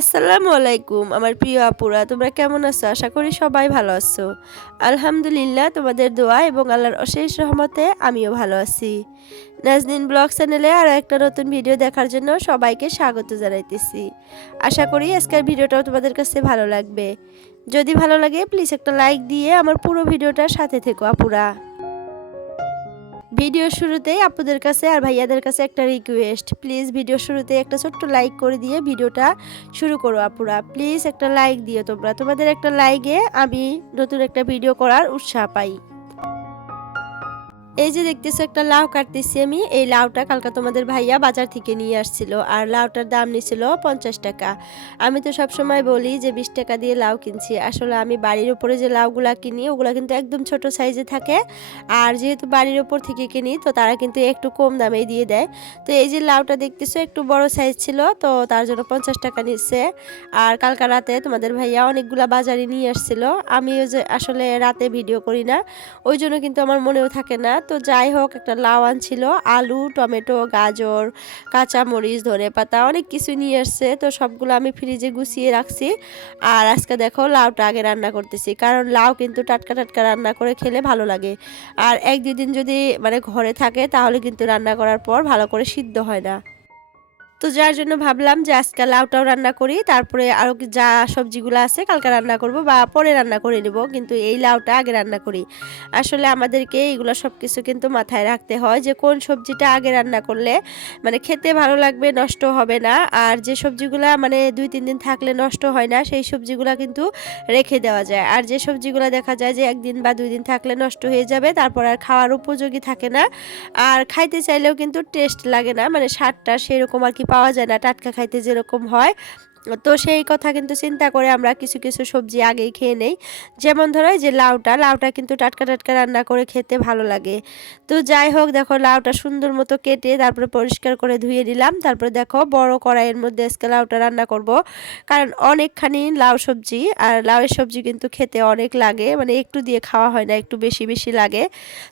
আসসালামু আলাইকুম আমার প্রিয় আপুরা, তোমরা কেমন আছো? আশা করি সবাই ভালো আছো। আলহামদুলিল্লাহ, তোমাদের দোয়া এবং আল্লাহর অশেষ রহমতে আমিও ভালো আছি। নাজনিন ব্লগ চ্যানেলে আরও একটা নতুন ভিডিও দেখার জন্য সবাইকে স্বাগত জানাইতেছি। আশা করি আজকের ভিডিওটাও তোমাদের কাছে ভালো লাগবে। যদি ভালো লাগে প্লিজ একটা লাইক দিয়ে আমার পুরো ভিডিওটার সাথে থেকো, আপুরা। ভিডিও শুরুতেই আপনাদের কাছে আর ভাইয়াদের কাছে একটা রিকোয়েস্ট প্লিজ ভিডিও শুরুতে একটা ছোট্ট লাইক করে দিয়ে ভিডিওটা শুরু করো আপুরা। প্লিজ একটা লাইক দিও তোমরা। তোমাদের একটা লাইকে আমি নতুন একটা ভিডিও করার উৎসাহ পাই। এই যে দেখতেছো, একটা লাউ কাটতেছি আমি। এই লাউটা কালকা তোমাদের ভাইয়া বাজার থেকে নিয়ে আসছিল, আর লাউটার দাম নিছিল পঞ্চাশ টাকা। আমি তো সব সময় বলি যে বিশ টাকা দিয়ে লাউ কিনছি। আসলে আমি বাড়ির উপরে যে লাউগুলা কিনি, ওগুলো কিন্তু একদম ছোট সাইজে থাকে। আর যেহেতু বাড়ির ওপর থেকে কিনি, তো তারা কিন্তু একটু কম দামে দিয়ে দেয়। তো এই যে লাউটা দেখতেছো, একটু বড় সাইজ ছিল, তো তার জন্য পঞ্চাশ টাকা নিচ্ছে। আর কালকা রাতে তোমাদের ভাইয়া অনেকগুলা বাজারে নিয়ে আসছিল। আমিও যে আসলে রাতে ভিডিও করি না, ওই জন্য কিন্তু আমার মনেও থাকে না। তো যাই হোক, একটা লাউ আনছিল আলু, টমেটো, গাজর, কাঁচামরিচ, ধনে পাতা, অনেক কিছু নিয়ে এসছে। তো সবগুলো আমি ফ্রিজে গুছিয়ে রাখছি। আর আজকে দেখো লাউটা আগে রান্না করতেছি, কারণ লাউ কিন্তু টাটকা টাটকা রান্না করে খেলে ভালো লাগে। আর এক দুদিন যদি মানে ঘরে থাকে, তাহলে কিন্তু রান্না করার পর ভালো করে সিদ্ধ হয় না। তো যার জন্য ভাবলাম যে আজকে লাউটাও রান্না করি, তারপরে আরও যা সবজিগুলো আছে কালকে রান্না করব বা পরে রান্না করে নেব, কিন্তু এই লাউটা আগে রান্না করি। আসলে আমাদেরকে এইগুলো সব কিছু কিন্তু মাথায় রাখতে হয় যে কোন সবজিটা আগে রান্না করলে মানে খেতে ভালো লাগবে, নষ্ট হবে না। আর যে সবজিগুলা মানে দুই তিন দিন থাকলে নষ্ট হয় না, সেই সবজিগুলা কিন্তু রেখে দেওয়া যায়। আর যে সবজিগুলো দেখা যায় যে একদিন বা দুই দিন থাকলে নষ্ট হয়ে যাবে, তারপর আর খাওয়ার উপযোগী থাকে না। আর খাইতে চাইলেও কিন্তু টেস্ট লাগে না মানে স্বাদটা সেরকম আর কি পাওয়া যায় না টাটকা খাইতে যেরকম হয়। তো সেই কথা কিন্তু চিন্তা করে আমরা কিছু কিছু সবজি আগেই খেয়ে নেই। যেমন ধরো যে লাউটা লাউটা কিন্তু টাটকা টাটকা রান্না করে খেতে ভালো লাগে। তো যাই হোক, দেখো লাউটা সুন্দর মতো কেটে তারপরে পরিষ্কার করে ধুয়ে নিলাম। তারপরে দেখো বড় কড়াইয়ের মধ্যে আজকে লাউটা রান্না করব। কারণ অনেকখানি লাউ সবজি আর লাউয়ের সবজি কিন্তু খেতে অনেক লাগে। মানে একটু দিয়ে খাওয়া হয় না, একটু বেশি বেশি লাগে।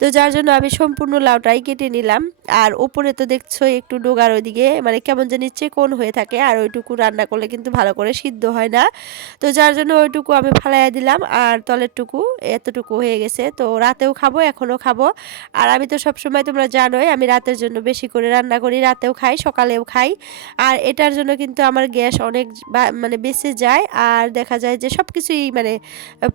তো যার জন্য আমি সম্পূর্ণ লাউটাই কেটে নিলাম। আর উপরে তো দেখছ একটু ডোগার ওইদিকে মানে কেমন জানি কোন হয়ে থাকে। আর ওইটুকু রান্না করলে কিন্তু ভালো করে সিদ্ধ হয় না। তো যার জন্য ওইটুকু আমি ফালাইয়া দিলাম আর তলেরটুকু এতটুকু হয়ে গেছে। তো রাতেও খাব, এখনও খাব। আর আমি তো সবসময়, তোমরা জানোই, আমি রাতের জন্য বেশি করে রান্না করি, রাতেও খাই, সকালেও খাই। আর এটার জন্য কিন্তু আমার গ্যাস অনেক মানে বেঁচে যায় আর দেখা যায় যে সব কিছুই মানে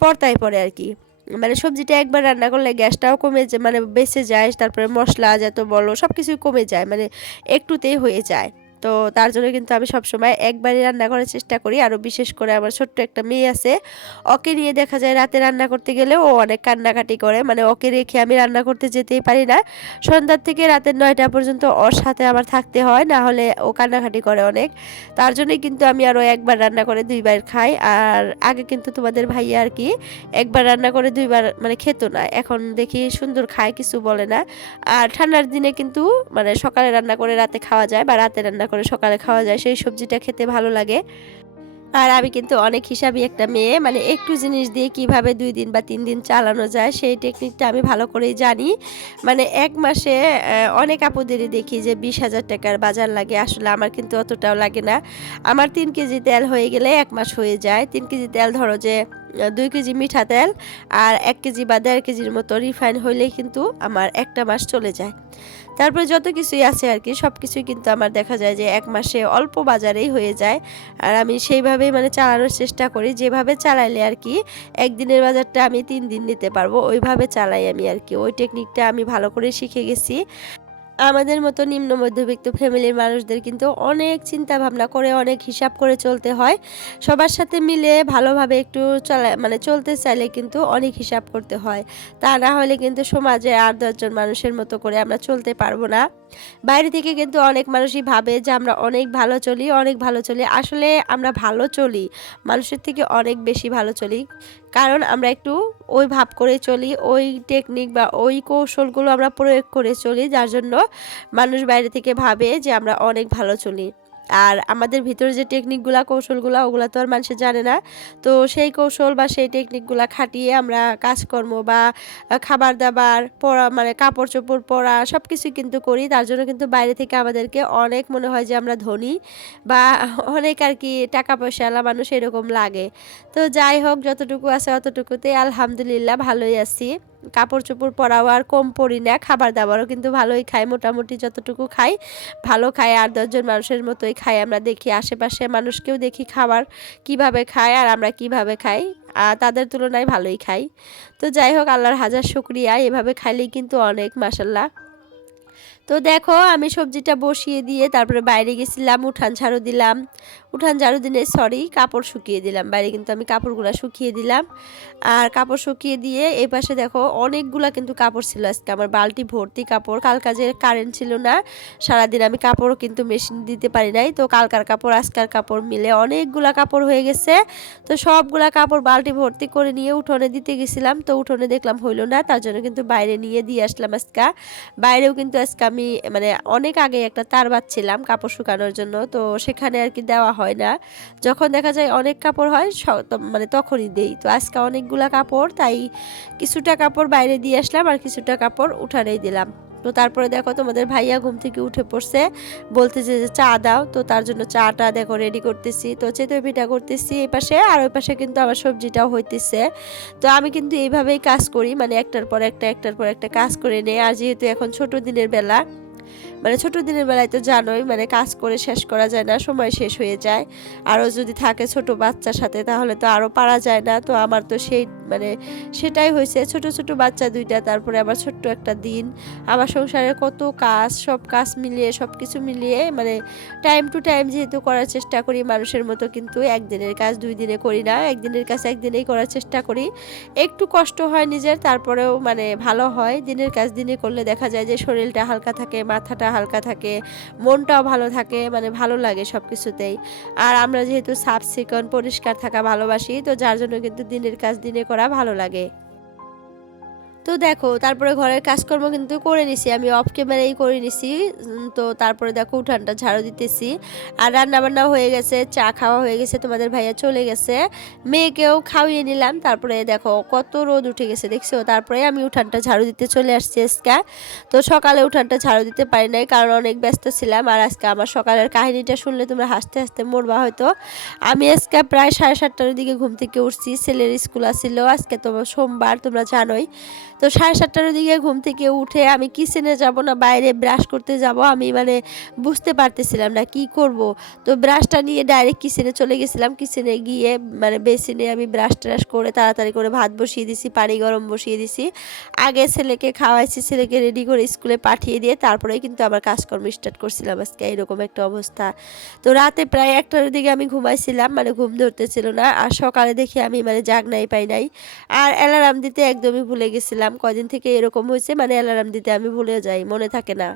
পর্তায় পড়ে আর কি। মানে সবজিটা একবার রান্না করলে গ্যাসটাও কমে যায় মানে বেঁচে যায়, তারপরে মশলা যত বলো সব কিছুই কমে যায় মানে একটুতেই হয়ে যায়। তো তার জন্য কিন্তু আমি সবসময় একবারই রান্না করার চেষ্টা করি। আরও বিশেষ করে আমার ছোট্ট একটা মেয়ে আছে, ওকে নিয়ে দেখা যায় রাতে রান্না করতে গেলে ও অনেক কান্নাকাটি করে। মানে ওকে রেখে আমি রান্না করতে যেতেই পারি না। সন্ধ্যার থেকে রাতের নয়টা পর্যন্ত ওর সাথে আমার থাকতে হয়, না হলে ও কান্নাকাটি করে অনেক। তার জন্যই কিন্তু আমি আরও একবার রান্না করে দুইবার খাই। আর আগে কিন্তু তোমাদের ভাইয়া আর কি একবার রান্না করে দুইবার মানে খেত না। এখন দেখি সুন্দর খায়, কিছু বলে না। আর ঠান্ডার দিনে কিন্তু মানে সকালে রান্না করে রাতে খাওয়া যায় বা রাতে রান্না করে সকালে খাওয়া যায়, সেই সবজিটা খেতে ভালো লাগে। আর আমি কিন্তু অনেক হিসাবই একটা মেয়ে মানে একটু জিনিস দিয়ে কীভাবে দুই দিন বা তিন দিন চালানো যায়, সেই টেকনিকটা আমি ভালো করেই জানি। মানে এক মাসে অনেক আপুদেরই দেখি যে বিশ হাজার টাকার বাজার লাগে, আসলে আমার কিন্তু অতটাও লাগে না। আমার তিন কেজি তেল হয়ে গেলে এক মাস হয়ে যায়। তিন কেজি তেল ধরো যে দুই কেজি মিঠা তেল আর এক কেজি বা দেড় কেজির মতো রিফাইন হইলেই কিন্তু আমার একটা মাস চলে যায়। তারপরে যত কিছুই আছে আর কি সব কিছুই কিন্তু আমার দেখা যায় যে এক মাসে অল্প বাজারেই হয়ে যায়। আর আমি সেইভাবেই মানে চালানোর চেষ্টা করি, যেভাবে চালাইলে আর কি একদিনের বাজারটা আমি তিন দিন নিতে পারব, ওইভাবে চালাই আমি আর কি। ওই টেকনিকটা আমি ভালো করে শিখে গেছি। আমাদের মতো নিম্ন মধ্যবিত্ত ফ্যামিলির মানুষদের কিন্তু অনেক চিন্তা ভাবনা করে, অনেক হিসাব করে চলতে হয়। সবার সাথে মিলে ভালোভাবে একটু চলা মানে চলতে চাইলে কিন্তু অনেক হিসাব করতে হয়। তা না হলে কিন্তু সমাজে আর দশজন মানুষের মতো করে আমরা চলতে পারব না। বাইরে থেকে কিন্তু অনেক মানুষই ভাবে যে আমরা অনেক ভালো চলি, অনেক ভালো চলি। আসলে আমরা ভালো চলি, মানুষের থেকে অনেক বেশি ভালো চলি। কারণ আমরা একটু ওই ভাব করে চলি, ওই টেকনিক বা ওই কৌশলগুলো আমরা প্রয়োগ করে চলি, যার জন্য মানুষ বাইরে থেকে ভাবে যে আমরা অনেক ভালো চলি। আর আমাদের ভিতরে যে টেকনিকগুলা কৌশলগুলা, ওগুলা তো আর মানুষে জানে না। তো সেই কৌশল বা সেই টেকনিকগুলা খাটিয়ে আমরা কাজকর্ম বা খাবার দাবার পরা মানে কাপড় চোপড় পরা সব কিছু কিন্তু করি। তার জন্য কিন্তু বাইরে থেকে আমাদেরকে অনেক মনে হয় যে আমরা ধনী বা অনেক আর কি টাকা পয়সাওয়ালা মানুষ এরকম লাগে। তো যাই হোক, যতটুকু আছে অতটুকুতে আলহামদুলিল্লাহ ভালোই আছি। কাপড় চোপড় পরাও আর কম পরি না, খাবার দাবারও কিন্তু ভালোই খাই, মোটামুটি যতটুকু খাই, ভালো খায় আর দশজন মানুষের মতোই খাই আমরা দেখি, আশেপাশে মানুষকেও দেখি খাবার কীভাবে খায় আর আমরা কীভাবে খাই, আর তাদের তুলনায় ভালোই খাই। তো যাই হোক, আল্লাহর হাজার শুক্রিয়া, এভাবে খাইলেই কিন্তু অনেক মাসাল্লাহ তো দেখো, আমি সবজিটা বসিয়ে দিয়ে তারপরে বাইরে গেছিলাম, উঠান ঝাড়ু দিলাম। উঠান ঝাড়ু দিনে সরি কাপড় শুকিয়ে দিলাম। বাইরে কিন্তু আমি কাপড়গুলো শুকিয়ে দিলাম। আর কাপড় শুকিয়ে দিয়ে এই পাশে দেখো, অনেকগুলা কিন্তু কাপড় ছিল আজকে। আমার বালতি ভর্তি কাপড় কাল কাজের কারেন্ট ছিল না, সারাদিন আমি কাপড় কিন্তু মেশিন দিতে পারি নাই। তো কালকার কাপড়, আজকার কাপড় মিলে অনেকগুলা কাপড় হয়ে গেছে। তো সবগুলা কাপড় বালতি ভর্তি করে নিয়ে উঠোনে দিতে গেছিলাম। তো উঠোনে দেখলাম হইল না, তার জন্য কিন্তু বাইরে নিয়ে দিয়ে আসলাম আজকা। বাইরেও কিন্তু আজকে আমি মানে অনেক আগে একটা তার বাচ্ছিলাম কাপড় শুকানোর জন্য, তো সেখানে আর কি দেওয়া হয় না। যখন দেখা যায় অনেক কাপড় হয় মানে তখনই দেই। তো আজকে অনেকগুলা কাপড়, তাই কিছুটা কাপড় বাইরে দিয়ে আসলাম আর কিছুটা কাপড় উঠানেই দিলাম। তো তারপরে দেখো তোমাদের ভাইয়া ঘুম থেকে উঠে পড়ছে, বলতেছে যে চা দাও, তো তার জন্য চাটা দেখো রেডি করতেছি। তো চেতই পিঠা করতেছি এই পাশে, আর ওই পাশে কিন্তু আবার সবজিটাও হইতেছে। তো আমি কিন্তু এইভাবেই কাজ করি মানে একটার পর একটা, একটার পর একটা কাজ করে নেই। আর যেহেতু এখন ছোট দিনের বেলা মানে ছোট দিনের বেলায় তো জানোই মানে কাজ করে শেষ করা যায় না, সময় শেষ হয়ে যায়। আরও যদি থাকে ছোট বাচ্চার সাথে তাহলে তো আরও পারা যায় না। তো আমার তো সেই মানে সেটাই হয়েছে। ছোট ছোট বাচ্চা দুইটা, তারপরে আবার ছোট্ট একটা দিন। আমার সংসারের কত কাজ, সব কাজ মিলিয়ে, সব কিছু মিলিয়ে মানে টাইম টু টাইম যেহেতু করার চেষ্টা করি, মানুষের মতো কিন্তু একদিনের কাজ দুই দিনে করি না। একদিনের কাজ একদিনেই করার চেষ্টা করি। একটু কষ্ট হয় নিজের, তারপরেও মানে ভালো হয়। দিনের কাজ দিনে করলে দেখা যায় যে শরীরটা হালকা থাকে, মাথাটা হালকা থাকে, মনটাও ভালো থাকে মানে ভালো লাগে সব কিছুতেই আর আমরা যেহেতু সাফ পরিষ্কার থাকা ভালোবাসি, তো যার জন্য কিন্তু দিনের কাজ দিনে করা ভালো লাগে। তো দেখো, তারপরে ঘরের কাজকর্ম কিন্তু করে নিছি, আমি অফ ক্যামেরাই করে নিছি তো তারপরে দেখো উঠানটা ঝাড়ু দিতেছি। আর রান্না বান্না হয়ে গেছে, চা খাওয়া হয়ে গেছে, তোমাদের ভাইয়া চলে গেছে। মেয়েকেও খাওয়িয়ে নিলাম, তারপরে দেখো কত রোদ উঠে গেছে, দেখছ? তারপরে আমি উঠানটা ঝাড়ু দিতে চলে আসছি আজকে। তো সকালে উঠানটা ঝাড়ু দিতে পারি নাই, কারণ অনেক ব্যস্ত ছিলাম, আর আজকে আমার সকালের কাহিনীটা শুনলে তোমরা হাসতে হাসতে মরবা হয়তো। আমি আজকে প্রায় সাড়ে সাতটার দিকে ঘুম থেকে উঠছি, ছেলের স্কুল আসছিল আজকে তো সোমবার, তোমরা জানোই। তো সাড়ে সাতটার দিকে ঘুম থেকে উঠে আমি কিচেনে যাব না, বাইরে ব্রাশ করতে যাব। আমি মানে বুঝতে পারতেছিলাম না কি করব। তো ব্রাশটা নিয়ে ডাইরেক্ট কিচেনে চলে গেছিলাম। কিচেনে গিয়ে মানে বেসিনে আমি ব্রাশ ট্রাশ করে তাড়াতাড়ি করে ভাত বসিয়ে দিছি, পানি গরম বসিয়ে দিছি। আগে ছেলেকে খাওয়াইছি, ছেলেকে রেডি করে স্কুলে পাঠিয়ে দিয়ে তারপরে কিন্তু আবার কাজকর্ম স্টার্ট করছিলাম আজকে। এরকম একটা অবস্থা। তো রাতে প্রায় একটার দিকে আমি ঘুমাইছিলাম মানে ঘুম ধরতেছিল না। আর সকালে দেখি আমি মানে জাগ নাই পাই নাই। আর অ্যালার্ম দিতে একদমই ভুলে গেছিলাম। কদিন থেকে এরকম হয়েছে মানে অ্যালার্ম দিতে আমি ভুলে যাই, মনে থাকে না।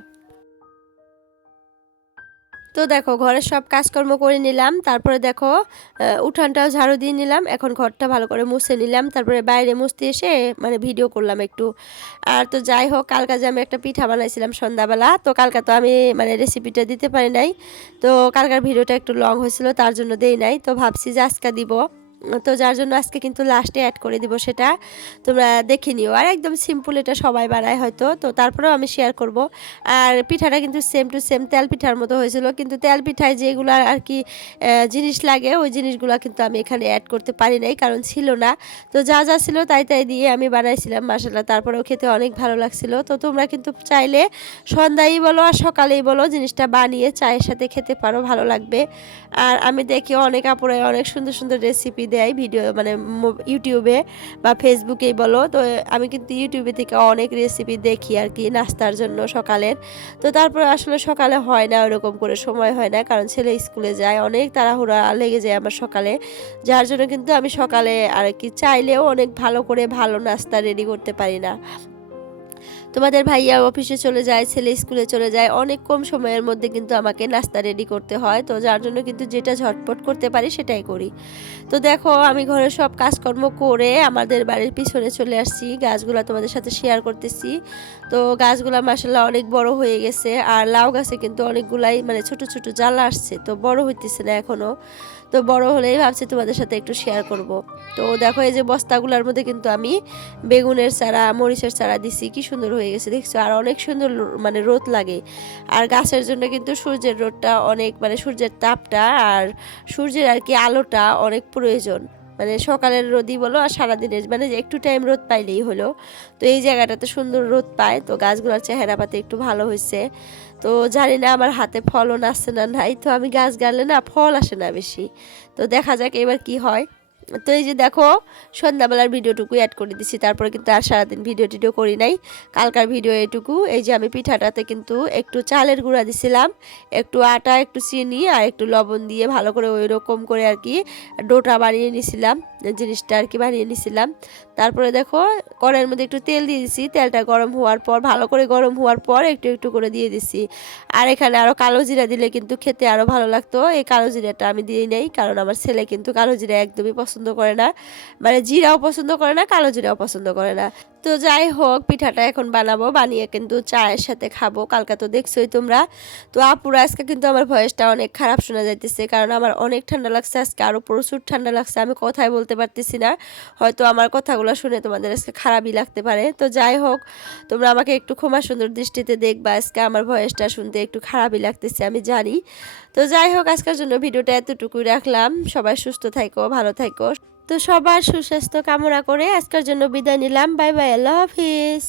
তো দেখো, ঘরের সব কাজকর্ম করে নিলাম, তারপরে দেখো উঠানটাও ঝাড়ু দিয়ে নিলাম, এখন ঘরটা ভালো করে মুছে নিলাম, তারপরে বাইরে মুছতে এসে মানে ভিডিও করলাম একটু। আর তো যাই হোক, কালকা যে আমি একটা পিঠা বানাইছিলাম সন্ধ্যাবেলা, তো কালকা তো আমি মানে রেসিপিটা দিতে পারি নাই, তো কালকার ভিডিওটা একটু লং হয়েছিল, তার জন্য দেই নাই, তো ভাবছি যে আজকে দিব। তো যার জন্য আজকে কিন্তু লাস্টে অ্যাড করে দিব সেটা। তোমরা দেখে নিও। আর একদম সিম্পল এটা সবাই বানায় হয়তো। তো তারপরেও আমি শেয়ার করব। আর পিঠাটা কিন্তু সেম টু সেম তেল পিঠার মতো হয়েছিল। কিন্তু তেল পিঠায় যেগুলো আর কি জিনিস লাগে, ওই জিনিসগুলো কিন্তু আমি এখানে অ্যাড করতে পারি নাই, কারণ ছিল না। তো যা যা ছিল তাই তাই দিয়ে আমি বানাইছিলাম মাসাল্লাহ তারপরেও খেতে অনেক ভালো লাগছিল। তো তোমরা কিন্তু চাইলে সন্ধ্যায় বলো আর সকালেই বলো জিনিসটা বানিয়ে চায়ের সাথে খেতে পারো, ভালো লাগবে। আর আমি দেখি অনেক আপুরে অনেক সুন্দর সুন্দর রেসিপি দেয় ভিডিও মানে ইউটিউবে বা ফেসবুকেই বলো। তো আমি কিন্তু ইউটিউবে থেকে অনেক রেসিপি দেখি আর কি নাস্তার জন্য সকালের। তো তারপর আসলে সকালে হয় না ওরকম করে, সময় হয় না। কারণ ছেলে স্কুলে যায়, অনেক তাড়াহুড়া লেগে যায় আমার সকালে। যার জন্য কিন্তু আমি সকালে আর কি চাইলেও অনেক ভালো করে ভালো নাস্তা রেডি করতে পারি না। তোমাদের ভাইয়া অফিসে চলে যায়, ছেলে স্কুলে চলে যায়, অনেক কম সময়ের মধ্যে কিন্তু আমাকে নাস্তা রেডি করতে হয়। তো যার জন্য কিন্তু যেটা ঝটপট করতে পারি সেটাই করি। তো দেখো, আমি ঘরে সব কাজকর্ম করে আমাদের বাড়ির পিছনে চলে আসছি। গাছগুলো তোমাদের সাথে শেয়ার করতেছি। তো গাছগুলো মাসাল্লাহ অনেক বড় হয়ে গেছে। আর লাউ গাছে কিন্তু অনেকগুলাই মানে ছোট ছোট জ্বালা আসছে। তো বড় হইতেছে না এখনও। তো বড় হলেই ভাবছি তোমাদের সাথে একটু শেয়ার করব। তো দেখো এই যে বস্তাগুলোর মধ্যে কিন্তু আমি বেগুনের চারা, মরিচের চারা দিছি, কি সুন্দর হয়ে গেছে দেখছ? আর অনেক সুন্দর মানে রোদ লাগে। আর গাছের জন্য কিন্তু সূর্যের রোদটা অনেক মানে সূর্যের তাপটা আর সূর্যের আর কি আলোটা অনেক প্রয়োজন। মানে সকালের রোদই বলো আর সারাদিনের মানে একটু টাইম রোদ পাইলেই হলো। তো এই জায়গাটাতে সুন্দর রোদ পায়। তো গাছগুলোর চেহারা পাতে একটু ভালো হয়েছে তো জানি না আমার হাতে ফলন আসছে না নাই, তো আমি গাছ গাড়লে না ফল আসে না বেশি। তো দেখা যাক এবার কি হয়। তো এই যে দেখো, সন্ধ্যাবেলার ভিডিওটুকু অ্যাড করে দিচ্ছি তারপরে কিন্তু আর সারাদিন ভিডিও টিডিও করি নাই। কালকার ভিডিও এটুকু, এই যে আমি পিঠাটাতে কিন্তু একটু চালের গুঁড়া দিছিলাম, একটু আটা, একটু চিনি আর একটু লবণ দিয়ে ভালো করে ওই রকম করে আর কি ডোটা বানিয়ে নিছিলাম জিনিসটা আর কি বানিয়ে নিছিলাম। তারপরে দেখো, কড়াইয়ের মধ্যে একটু তেল দিয়ে দিছি, তেলটা গরম হওয়ার পর, ভালো করে গরম হওয়ার পর একটু একটু করে দিয়ে দিছি। আর এখানে আরও কালো জিরা দিলে কিন্তু খেতে আরও ভালো লাগতো, এই কালো জিরাটা আমি দিয়ে নেই, কারণ আমার ছেলে কিন্তু কালো জিরা একদমই পছন্দ করে না। মানে জিরাও পছন্দ করে না কালো জিরাও পছন্দ করে না। তো যাই হোক, পিঠাটা এখন বানাবো, বানিয়ে কিন্তু চায়ের সাথে খাব। কালকে তো দেখছোই তোমরা। তো আপুরা, আজকে কিন্তু আমার ভয়েসটা অনেক খারাপ শোনা যাইতেছে, কারণ আমার অনেক ঠান্ডা লাগছে আজকে আরও প্রচুর ঠান্ডা লাগছে, আমি কথাই বলতে পারতেছি না। হয়তো আমার কথাগুলো শুনে তোমাদের আজকে খারাপই লাগতে পারে। তো যাই হোক, তোমরা আমাকে একটু ক্ষমা সুন্দর দৃষ্টিতে দেখবা, আজকে আমার ভয়েসটা শুনতে একটু খারাপই লাগতেছে, আমি জানি। তো যাই হোক, আজকের জন্য ভিডিওটা এতটুকুই রাখলাম। সবাই সুস্থ থাকো ভালো থাকো তো সবার সুস্বাস্থ্য কামনা করে আজকের জন্য বিদায় নিলাম। বাই বাই আল্লাহ হাফিজ।